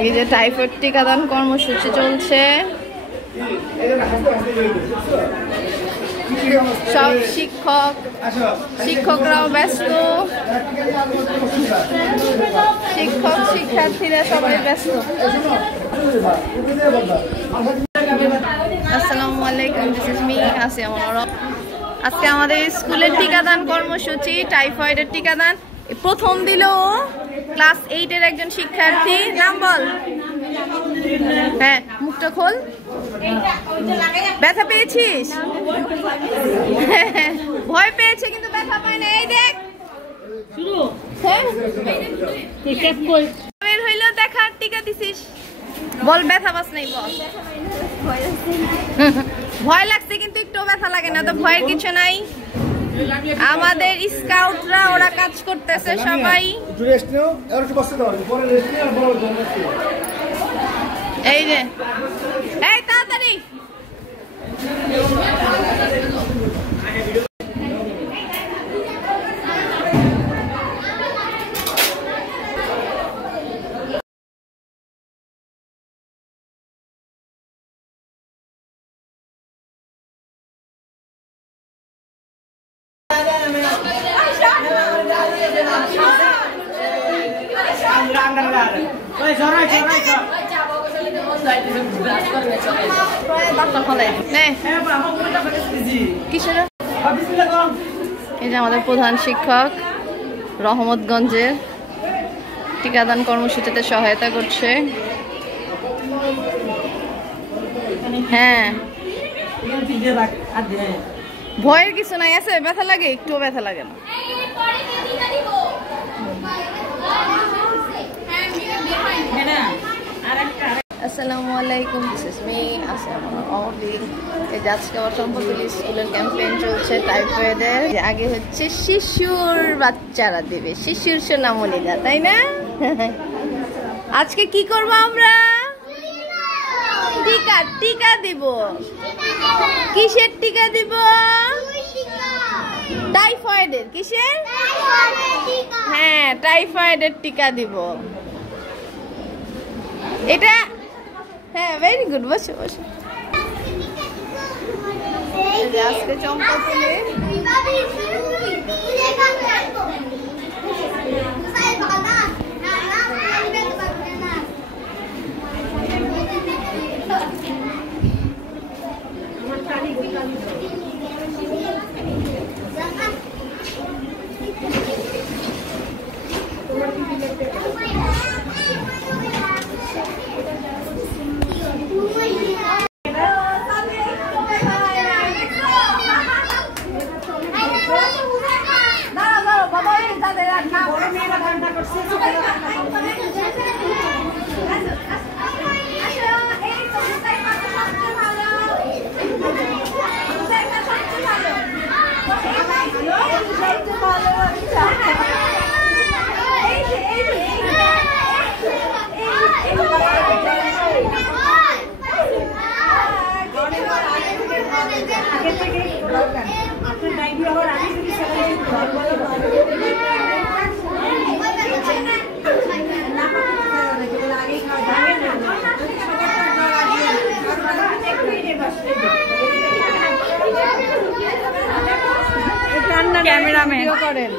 এই যে টাইফয়েড টিকাদান কর্মসূচি চলছে। সব শিক্ষকরাও ব্যস্ত, শিক্ষক শিক্ষার্থীরা সবাই ব্যস্ত। আসসালামু আলাইকুম, দিস ইজ মি আসিয়া মনোরম। আজকে আমাদের স্কুলের টিকাদান কর্মসূচি, টাইফয়েডের টিকাদান। প্রথম দিল ক্লাস 8 এর একজন শিক্ষার্থী। নাম বল। হ্যাঁ, মুখটা খোল। ব্যথা পেয়েছিস? ভয় পেয়েছে কিন্তু ব্যথা পায় না। এই দেখ বের হইলো, দেখা টিকা দিছিস। বল ব্যথা পাস নাই? বল। ভয় লাগছে কিন্তু একটু ব্যথা লাগে না তো, ভয়ের কিছু নাই। আমাদের স্কাউটরা ওরা কাজ করতেছে সবাই। এই যে এই তাড়াতাড়ি এই যে আমাদের প্রধান শিক্ষক রহমতগঞ্জের টিকাদান কর্মসূচিতে সহায়তা করছে। হ্যাঁ, ভয়ের কিছু নাই। আছে ব্যথা লাগে? একটুও ব্যথা লাগে না। আসসালামু আলাইকুম, দিস ইজ মি আসিয়া মনোরম। আজকে অসম্পদলি স্কুলের ক্যাম্পেইন চলছে টাইফয়েডের। আগে হচ্ছে শিশুর বাচ্চারা দেবে, শিশুর সোনামণিরা, তাই না? আজকে কি করব আমরা? টিকা দিব। কিসের টিকা দিব? টাইফয়েডের। কিসের? হ্যাঁ, টাইফয়েডের টিকা দিব। এটা হ্যাঁ, ভেরি গুড। বসে বসে আজকে চম্পা ফুলে ক্যামেরাম্যান করেন।